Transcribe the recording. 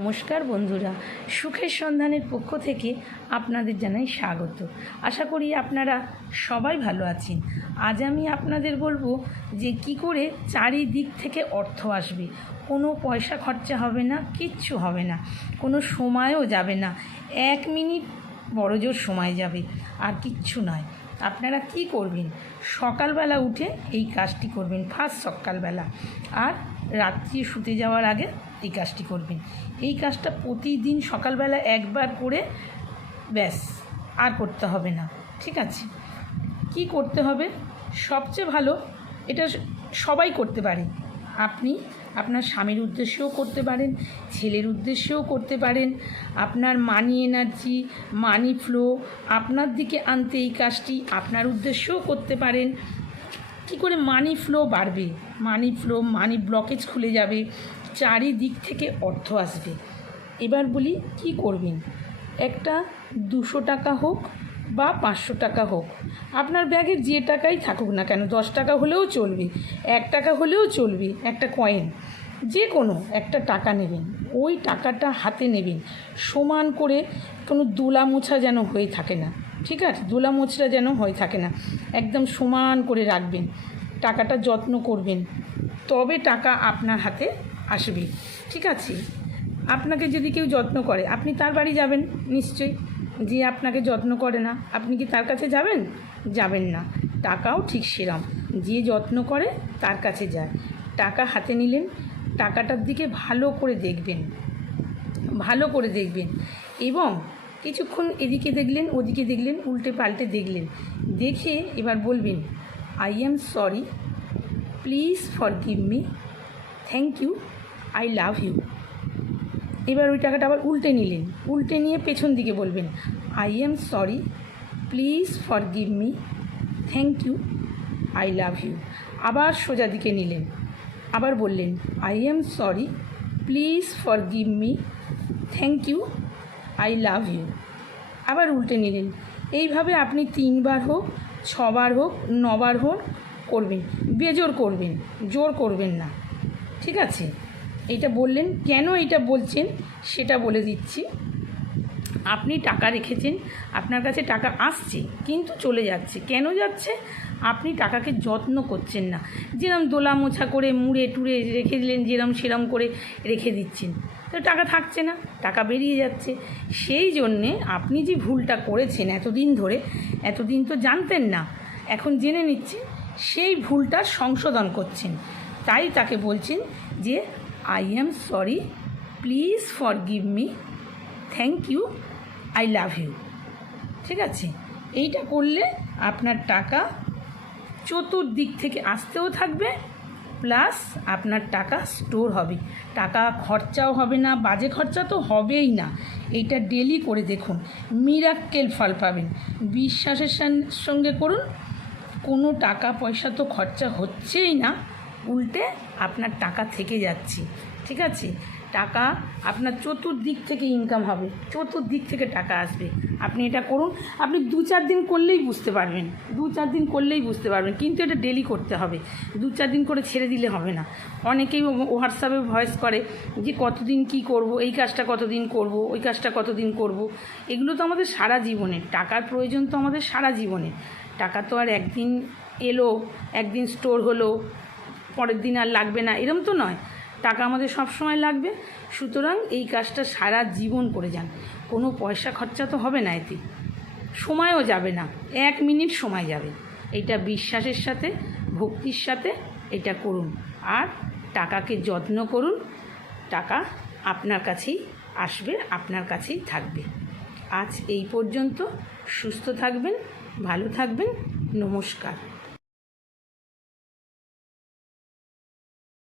নমস্কার বন্ধুরা, সুখের সন্ধানের পক্ষ থেকে আপনাদের জানাই স্বাগত। আশা করি আপনারা সবাই ভালো আছেন। আজ আমি আপনাদের বলব যে কি করে চারিদিক থেকে অর্থ আসবে। কোনো পয়সা খরচা হবে না, কিচ্ছু হবে না। কোনো সময়ও যাবে না। এক মিনিট বড়জোর সময় যাবে, আর কিচ্ছু নয়। আপনারা কি করবেন? সকালবেলা উঠে এই কাজটি করবেন, ফার্স্ট সকালবেলা। আর রাত্রি শুতে যাওয়ার আগে এই কাজটি করবেন। এই কাজটা প্রতিদিন সকালবেলা একবার করে ব্যাস, আর করতে হবে না। ঠিক আছে? কি করতে হবে? সবচেয়ে ভালো, এটা সবাই করতে পারে। আপনি আপনার স্বামীর উদ্দেশ্যেও করতে পারেন, ছেলের উদ্দেশ্যেও করতে পারেন, আপনার মানি এনার্জি মানি ফ্লো আপনার দিকে আনতে এই কাজটি আপনার উদ্দেশ্যেও করতে পারেন। কি করে মানি ফ্লো বাড়বে? মানি ফ্লো মানি ব্লকেজ খুলে যাবে। চারিদিক থেকে অর্থ আসবে। এবার বলি, কি করবেন? একটা দুশো টাকা হোক বা পাঁচশো টাকা হোক, আপনার ব্যাগে যে টাকাই থাকুক না কেন, দশ টাকা হলেও চলবে, এক টাকা হলেও চলবে, একটা কয়েন যে কোনো একটা টাকা নেবেন, ওই টাকাটা হাতে নেবেন, সমান করে কোনো দোলা মোছা যেন হয়ে থাকে না, ঠিক আছে? দোলা মোছরা যেন হয়ে থাকে না, একদম সমান করে রাখবেন, টাকাটা যত্ন করবেন, তবে টাকা আপনার হাতে আসবে। ঠিক আছে? আপনাকে যদি কেউ যত্ন করে, আপনি তার বাড়ি যাবেন নিশ্চয়ই। যে আপনাকে যত্ন করে না, আপনি কি তার কাছে যাবেন? যাবেন না। টাকাও ঠিক সেরম। যে যত্ন করে, তার কাছে যায়। টাকা হাতে নিলেন, টাকাটার দিকে ভালো করে দেখবেন। ভালো করে দেখবেন। এবং কিছুক্ষণ এদিকে দেখলেন, ওদিকে দেখলেন, উল্টে পাল্টে দেখলেন। দেখে এবার বলবেন I am sorry please forgive me thank you I love you এবার ওই টাকাটা আবার উল্টে নিলেন। উল্টে নিয়ে পেছন দিকে বলবেন I am sorry please forgive me thank you I love you আবার সোজা দিকে নিলেন। আবার বললেন I am sorry please forgive me thank you I love you আবার উল্টে নিলেন, এইভাবে আপনি তিনবার হোক, ছবার হোক, নবার হোক করবেন। বেজোর করবেন, জোর করবেন না। ঠিক আছে? এটা বললেন, কেন এটা বলছেন সেটা বলে দিচ্ছি। আপনি টাকা রেখেছেন, আপনার কাছে টাকা আসছে, কিন্তু চলে যাচ্ছে। কেন যাচ্ছে? আপনি টাকাকে যত্ন করছেন না। যেরম দোলা মোছা করে মুড়ে টুড়ে রেখে দিলেন, যেরম সেরম করে রেখে দিচ্ছেন। তো টাকা থাকছে না, টাকা বেরিয়ে যাচ্ছে। সেই জন্যে আপনি যে ভুলটা করেছেন এতদিন ধরে, এতদিন তো জানতেন না, এখন জেনে নিচ্ছেন সেই ভুলটা সংশোধন করছেন। তাই তাকে বলছেন যে I am sorry please forgive me thank you I love you ঠিক আছে? এইটা করলে আপনার টাকা চতুর্দিক থেকে আসতেও থাকবে, প্লাস আপনার টাকা স্টোর হবে। টাকা খরচাও হবে না, বাজে খরচা তো হবেই না। এইটা ডেলি করে দেখুন, মিরাক্কেল ফল পাবেন। বিশ্বাসের সঙ্গে করুন, কোনো টাকা পয়সা তো খরচা হচ্ছেই না। উল্টে আপনার টাকা থেকে যাচ্ছে, ঠিক আছে? টাকা আপনার চতুর্দিক থেকে ইনকাম হবে, চতুর্দিক থেকে টাকা আসবে। আপনি এটা করুন, আপনি দু চার দিন করলেই বুঝতে পারবেন, দু চার দিন করলেই বুঝতে পারবেন, কিন্তু এটা ডেলি করতে হবে। দু চার দিন করে ছেড়ে দিলে হবে না। অনেকেই হোয়াটসঅ্যাপে ভয়েস করে যে কতদিন কি করব, এই কাজটা কতদিন করব, ওই কাজটা কতদিন করব। এগুলো তো আমাদের সারা জীবনে টাকার প্রয়োজন তো আমাদের সারা জীবনে টাকা তো আর একদিন এলো, একদিন স্টোর হলো পরের দিন আর লাগবে না, এরম তো নয়। টাকা আমাদের সব সময় লাগবে। সুতরাং এই কাজটা সারা জীবন করে যান। কোনো পয়সা খরচা তো হবে না এতে। সময়ও যাবে না। এক মিনিট সময় যাবে। এটা বিশ্বাসের সাথে, ভক্তির সাথে এটা করুন। আর টাকাকে যত্ন করুন। টাকা আপনার কাছেই আসবে, আপনার কাছেই থাকবে। আজ এই পর্যন্ত। সুস্থ থাকবেন, ভালো থাকবেন। নমস্কার।